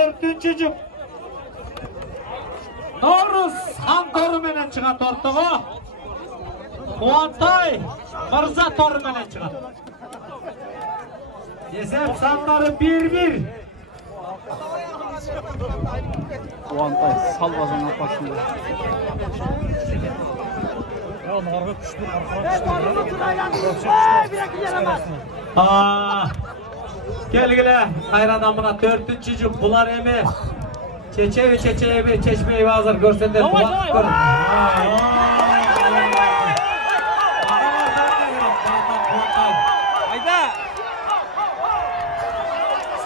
Dördüncü cüp. Noruz Han toru menen çıgat ortaga. Kuantay Mırza toru menen çıgat. Esep sanları 1-1. Kuantay Salvaz'ın apasında. Gelgile hayır adamına 4. cüp bular emi. Çeçmeyi hazır görsenler. Hayda!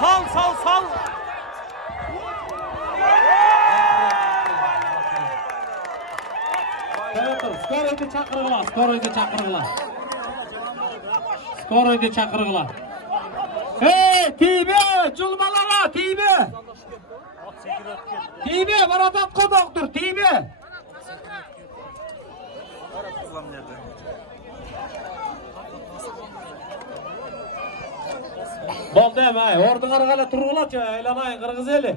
Sal! Skoroydu çakırgıla. Hey tibe! Culmalara tibe! Tibe! Baradat kodoktur tibe! Boldu emay, ordu qarğala turğulaç, aylanayın qırğız eli.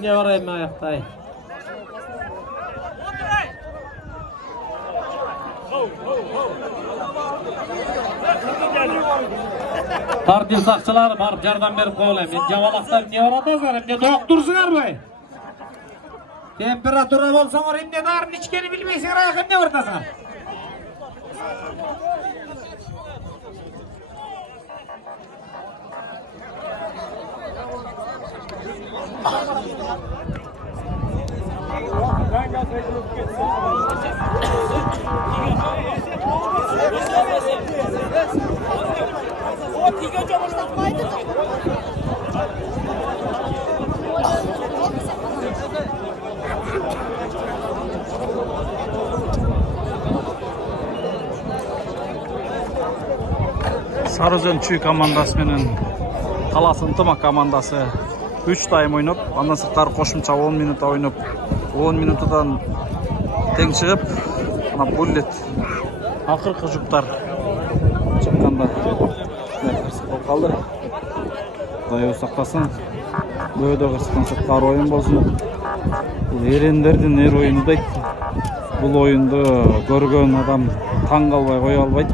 Ne varayım ayaktayım. Partiya sakçıları barıp yardım berip qo'ylayım. Men javalaqdan ne oradasizlar, ne doktorsilar bu. Temperatura bolsaňar emne daryny içkeni bilmeýsiňer, aýak emne bartasыңar. Sarızen Çüy komandası menen Talas Ынтымақ komandası 3 tayım oynap, andan sırtları qoşumça 10 minuta oynap, 10 minutadan teң çıgıp, ana bullet akırkı juptar çıkkanda kırsıp kaldı. Dayı saqtaсын, böğde kırsıkan sırtları oyun bolsun. Bu erenlerden er oyunu deyt. Бұл oyundu görgön adam taң kalbay koya albayt.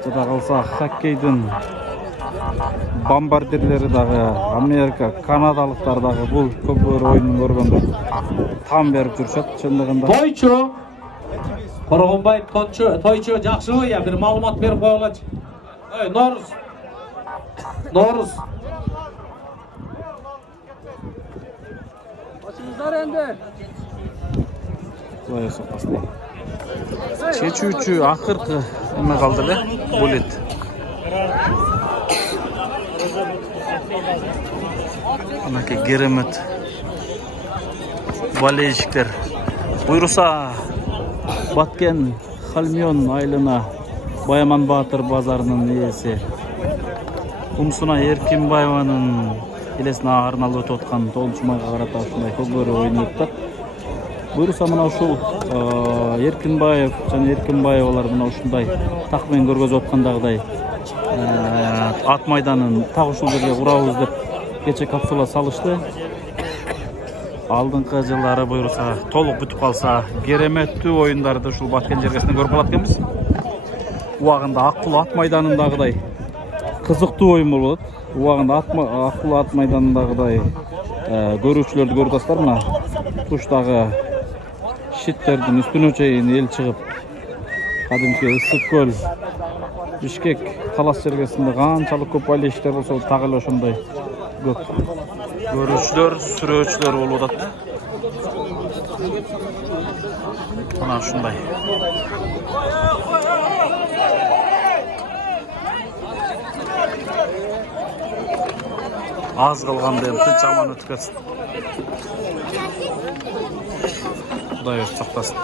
Жада қалса хоккейдің бомбардирлері дағы, Америка, Канадалықтар дағы бұл көпөр ойынын көргенде там беріп жүршат шындығында. Toyçu, Qorğunbay toyçu жақшы ya bir malumat berip qoýulaç. Noruz. Başınızlar endi. Dayı soqasın. Çeçүүчү акыркы эме калды эле, булет. Анакей керемет болельщиктер буйруса Баткен Халмион айылына Баяман Батыр базарынын ээси Кумсуна Эркинбаеванын келесине арналып өтүп аткан толчумага карата ушундай көбөрү ойын өттүк. Буйруса мына ушул Эркинбаев жана Эркинбаевалар мына ушундай так менен көргөзүп аткандагыдай ат майданын так ушул жерге курабыз деп кече капсула салышты. Алдыңкы жылдары буйруса толук бүтүп калса кереметтүү оюндарды ушул Баткен жергесинде көрүп калат экенбиз. Убагында Аккул ат майданындагыдай кызыктуу оюн болуп атат. Убагында Аккул ат майданындагыдай көрүүчүлөрдү көрүп атасыздар. Мына туштагы шиттердин үстүнө чейин эл чыгып, кадимки Ысык көл, Бишкек, Талас жергесинде канчалык көп болельщиктер болсо так эле ошондой көп көрүүчүлөр, сүрөөчүлөр болуп атат. Мына ушундай. Аз калганда эми тынч аман өтүп кетсин. Құдай өз сақтасын.